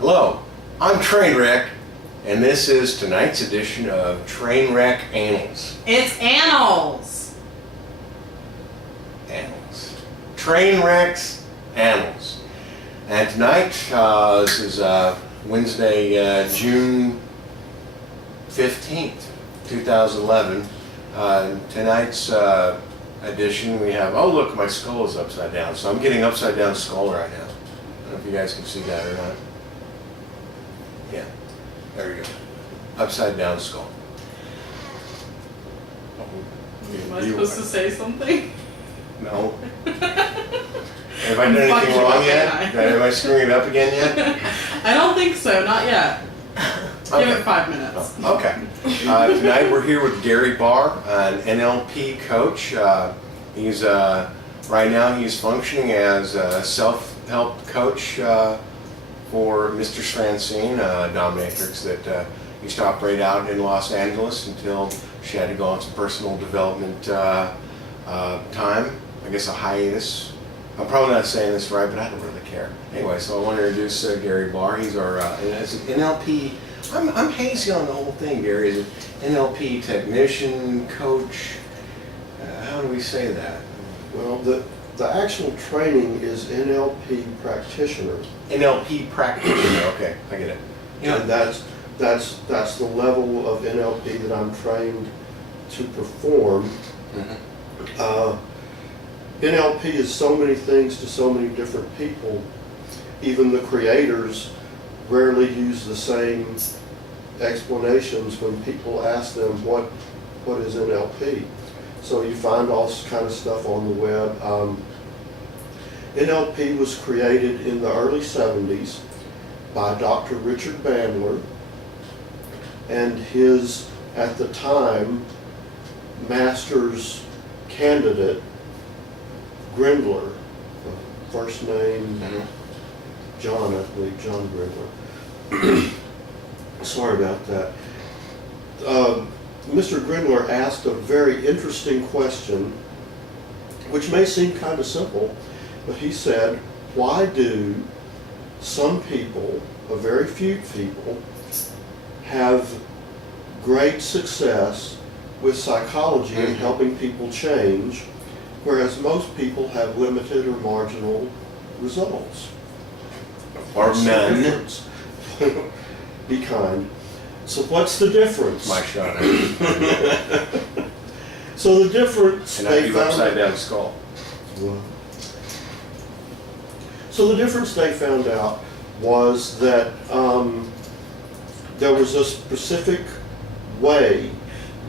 Hello, I'm Trainwreck, and this is tonight's edition of Trainwreck Annals. It's Annals. Annals. Trainwreck's Annals. And tonight, this is Wednesday, June 15th, 2011. Tonight's edition we have, oh look, my skull is upside down. So I'm getting upside down skull right now. I don't know if you guys can see that or not. Yeah, there we go. Upside down skull. Am I supposed to say something? No. Have I done anything wrong yet? Am I screwing it up again yet? I don't think so, not yet. Okay. Give it 5 minutes. Oh, okay. Tonight we're here with Gary Barr, an NLP coach. He's right now he's functioning as a self-help coach for Mistress Francine, dominatrix that used to operate out in Los Angeles until she had to go on some personal development time. I guess a hiatus. I'm probably not saying this right, but I don't really care. Anyway, so I want to introduce Gary Barr. He's our as an NLP. I'm hazy on the whole thing, Gary. Is it NLP technician, coach? How do we say that? Well, the actual training is NLP practitioner. NLP practitioner. Okay, I get it. And that's the level of NLP that I'm trained to perform. Mm-hmm. NLP is so many things to so many different people. Even the creators rarely use the same explanations when people ask them what is NLP. So you find all kind of stuff on the web. NLP was created in the early 70s by Dr. Richard Bandler and his, at the time, master's candidate, Grindler, first name John, I believe, John Grindler. Sorry about that. Mr. Grindler asked a very interesting question, which may seem kind of simple, but he said, why do some people, a very few people, have great success with psychology in helping people change, whereas most people have limited or marginal results? Or none. Be kind. So what's the difference? My shot. So the difference And I do upside down skull. So the difference they found out was that there was a specific way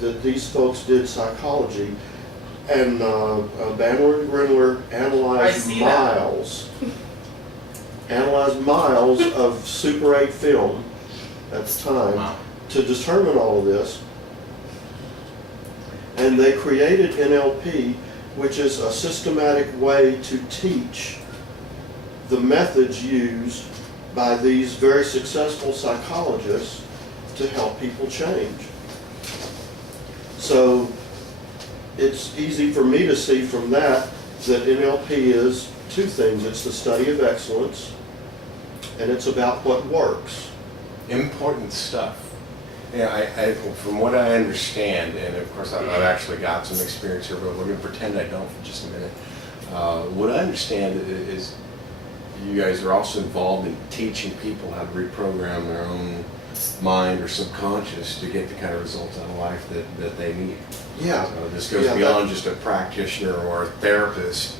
that these folks did psychology, and Bandler and Grindler analyzed miles of Super 8 film at the time to determine all of this, and they created NLP, which is a systematic way to teach the methods used by these very successful psychologists to help people change. So it's easy for me to see from that NLP is two things. It's the study of excellence, and it's about what works. Important stuff. Yeah, I from what I understand, and of course I've actually got some experience here, but we're going to pretend I don't for just a minute. What I understand is you guys are also involved in teaching people how to reprogram their own mind or subconscious to get the kind of results out of life that they need. Yeah. So this goes beyond just a practitioner or a therapist,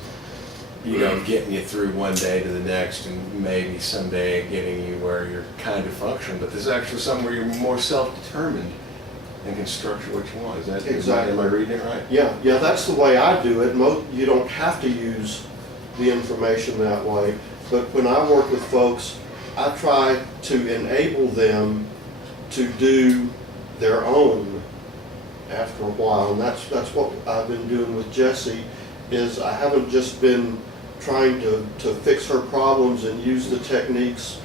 you know, getting you through one day to the next and maybe someday getting you where you're kind of functional, but this is actually something where you're more self-determined and can structure what you want. Is that exactly? Am I reading it right? Yeah, that's the way I do it. You don't have to use the information that way, but when I work with folks, I try to enable them to do their own after a while, and that's what I've been doing with Jessie. Is I haven't just been trying to fix her problems and use the techniques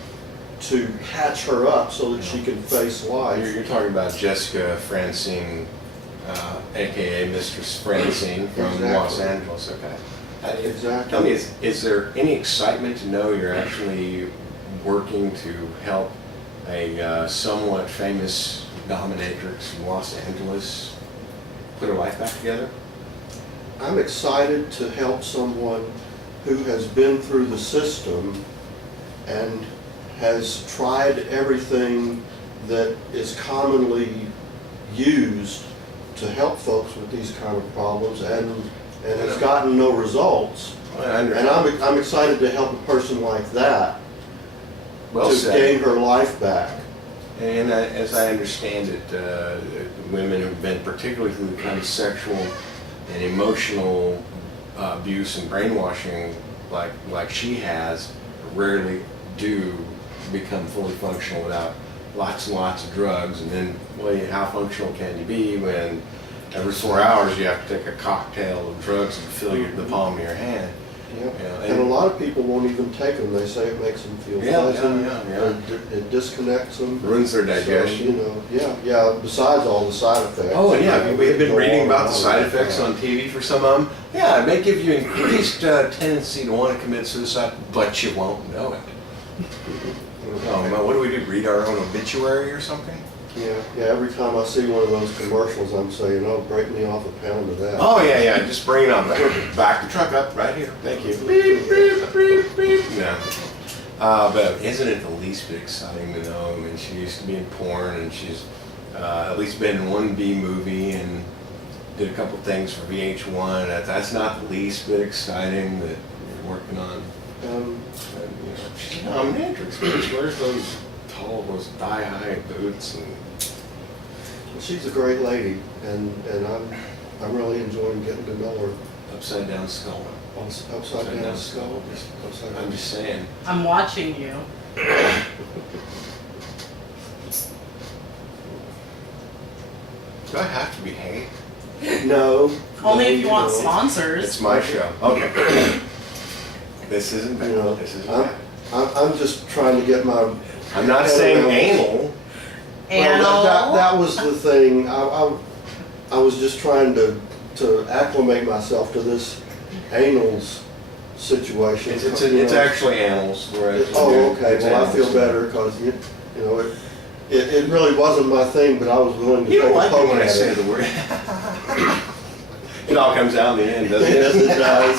to patch her up so that she can face life. You're talking about Jessie Francine, aka Mistress Francine from Los Angeles. Okay. Exactly. Tell me, is there any excitement to know you're actually working to help a somewhat famous dominatrix in Los Angeles put her life back together? I'm excited to help someone who has been through the system and has tried everything that is commonly used to help folks with these kind of problems and has gotten no results. And I'm excited to help a person like that to gain her life back. And as I understand it, women who've been particularly through the kind of sexual and emotional abuse and brainwashing like she has rarely do become fully functional without lots and lots of drugs. And then, well, how functional can you be when every 4 hours you have to take a cocktail of drugs and fill the palm of your hand? Yep. And a lot of people won't even take them. They say it makes them feel pleasant. It disconnects them. Ruins their digestion. So, besides all the side effects. Oh, yeah. We've been reading about the side effects on TV for some of them. Yeah, it may give you increased tendency to want to commit suicide, but you won't know it. Oh, man, what do we do? Read our own obituary or something? Yeah. Every time I see one of those commercials, I'm saying, "Oh, break me off a pound of that." Oh yeah. Just bring it on back the truck up right here. Thank you. Beep beep beep beep. No. But isn't it the least bit exciting to know? I mean, she used to be in porn, and she's at least been in one B movie and did a couple things for VH1. That's not the least bit exciting that you're working on. She's an dominatrix. She wears those thigh-high boots, and she's a great lady, and I'm really enjoying getting to know her. Upside down skull. Upside down skull. I'm just saying. I'm watching you. Do I have to behave? No. Only if you want sponsors. It's my show. Okay. This isn't bad. This isn't bad. I'm just trying to get my. I'm not saying anal. Well, that was the thing. I was just trying to acclimate myself to this annals situation. It's actually annals. Oh, okay. Well, I feel better because it really wasn't my thing, but I was willing to take a poke at it. When I say the word. It all comes out in the end, doesn't it? Yes, it does.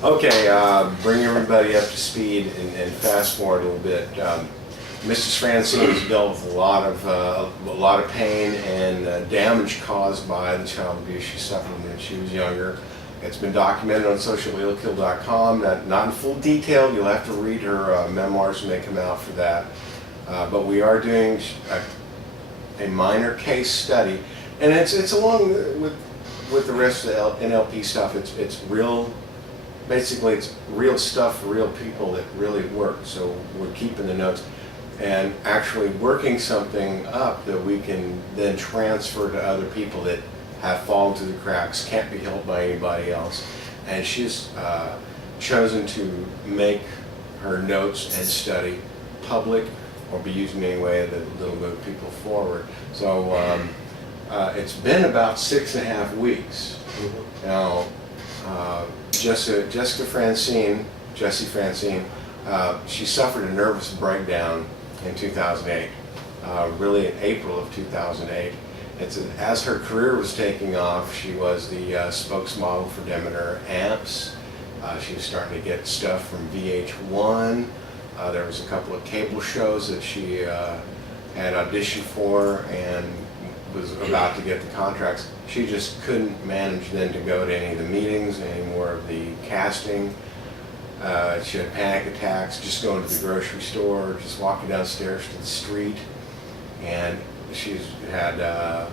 Okay, bring everybody up to speed and fast forward a little bit. Mistress Francine has dealt with a lot of pain and damage caused by the child abuse she suffered when she was younger. It's been documented on socialillkill.com. Not in full detail. You'll have to read her memoirs when they come out for that. But we are doing a minor case study, and it's along with the rest of the NLP stuff. It's real. Basically, it's real stuff for real people that really work. So we're keeping the notes and actually working something up that we can then transfer to other people that have fallen through the cracks, can't be helped by anybody else. And she's chosen to make her notes and study public or be used in any way that will move people forward. So it's been about 6.5 weeks. Mm-hmm. Now, Jessie Francine, she suffered a nervous breakdown in 2008, really in April of 2008. As her career was taking off, she was the spokesmodel for Demeter Amps. She was starting to get stuff from VH1. There was a couple of cable shows that she had auditioned for and was about to get the contracts. She just couldn't manage then to go to any of the meetings, any more of the casting. She had panic attacks just going to the grocery store, just walking downstairs to the street. And she's had, as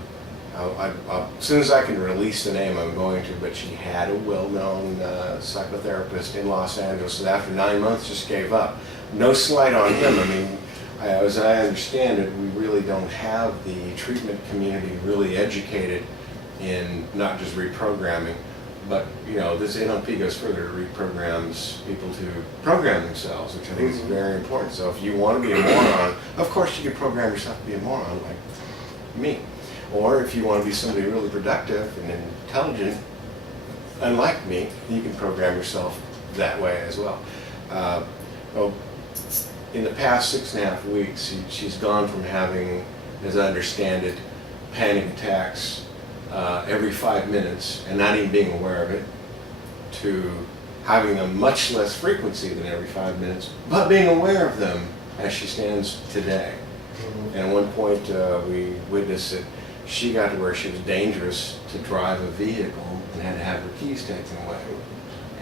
soon as I can release the name, I'm going to, but she had a well-known psychotherapist in Los Angeles that after 9 months just gave up. No slight on him. I mean, as I understand it, we really don't have the treatment community really educated in not just reprogramming, but this NLP goes further. It reprograms people to program themselves, which I think is very important. So if you want to be a moron, of course you can program yourself to be a moron like me. Or if you want to be somebody really productive and intelligent, unlike me, you can program yourself that way as well. Well, in the past 6.5 weeks, she's gone from having, as I understand it, panic attacks every 5 minutes and not even being aware of it, to having them much less frequency than every 5 minutes, but being aware of them as she stands today. And at one point we witnessed that she got to where she was dangerous to drive a vehicle and had to have her keys taken away.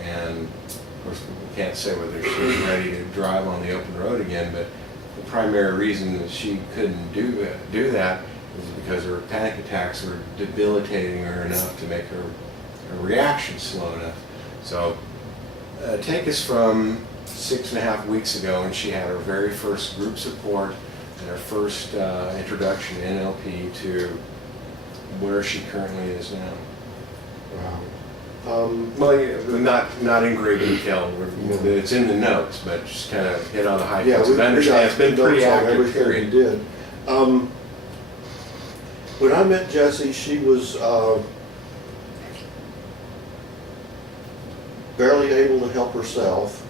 And of course we can't say whether she was ready to drive on the open road again, but the primary reason that she couldn't do that was because her panic attacks were debilitating her enough to make her reaction slow enough. So take us from 6.5 weeks ago when she had her very first group support and her first introduction to NLP to where she currently is now. Wow. Well, not in great detail. It's in the notes, but just kind of hit on the high points. We Understand it's been pretty active. Everything Period. we did. When I met Jessie, she was barely able to help herself.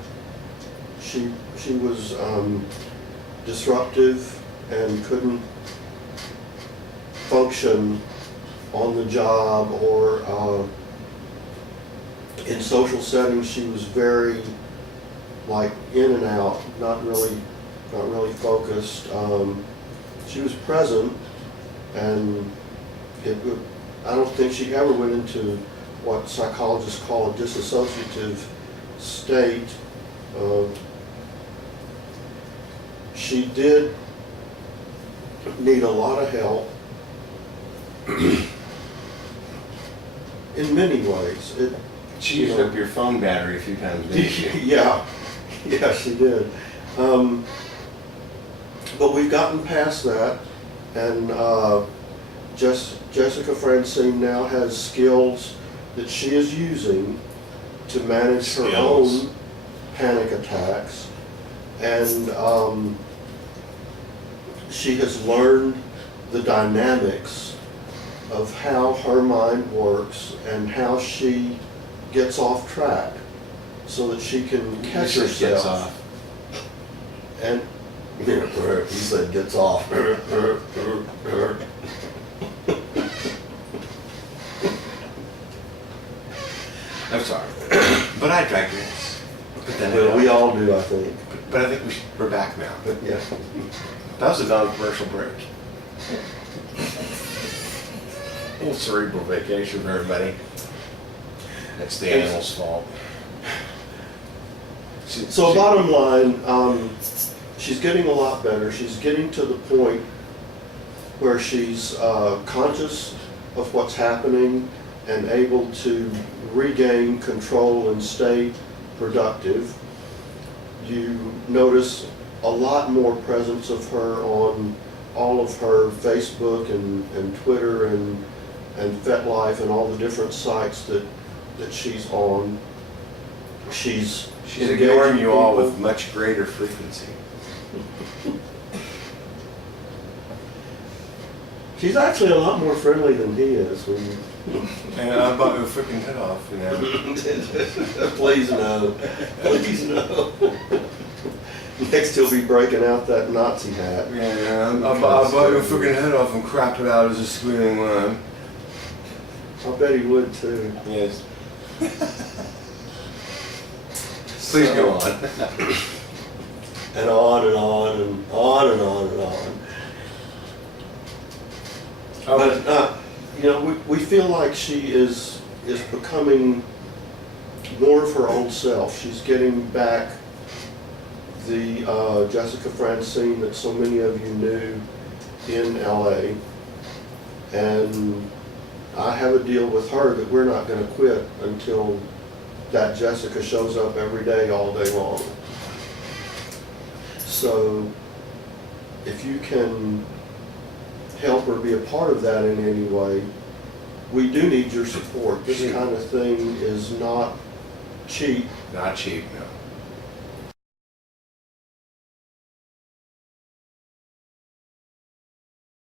She was disruptive and couldn't function on the job or in social settings. She was very like in and out, not really focused. She was present, and I don't think she ever went into what psychologists call a dissociative state. She did need a lot of help in many ways. She used up your phone battery a few times, didn't she? Yeah, she did. But we've gotten past that, and Jessica Francine now has skills that she is using to manage her own panic attacks, and she has learned the dynamics of how her mind works and how she gets off track so that she can catch herself. Gets off. And he said gets off. I'm sorry, but I digress. Well, we all do, I think. But I think we're back now. But yeah. That was a non-commercial break. A little cerebral vacation for everybody. That's the Annals' fault. So bottom line, she's getting a lot better. She's getting to the point where she's conscious of what's happening and able to regain control and stay productive. You notice a lot more presence of her on all of her Facebook and Twitter and FetLife and all the different sites that she's on. She's ignoring you all with much greater frequency. She's actually a lot more friendly than he is. And I bought your freaking head off, you know. Please no. Please no. Next he'll be breaking out that Nazi hat. Yeah, I bought your freaking head off and crapped it out as a squealing worm. I bet he would too. Yes. Please go on. And on and on and on and on and on. But you know, we feel like she is becoming more of her old self. She's getting back the Jessica Francine that so many of you knew in LA. And I have a deal with her that we're not going to quit until that Jessica shows up every day, all day long. So if you can help or be a part of that in any way, we do need your support. This kind of thing is not cheap. Not cheap, no.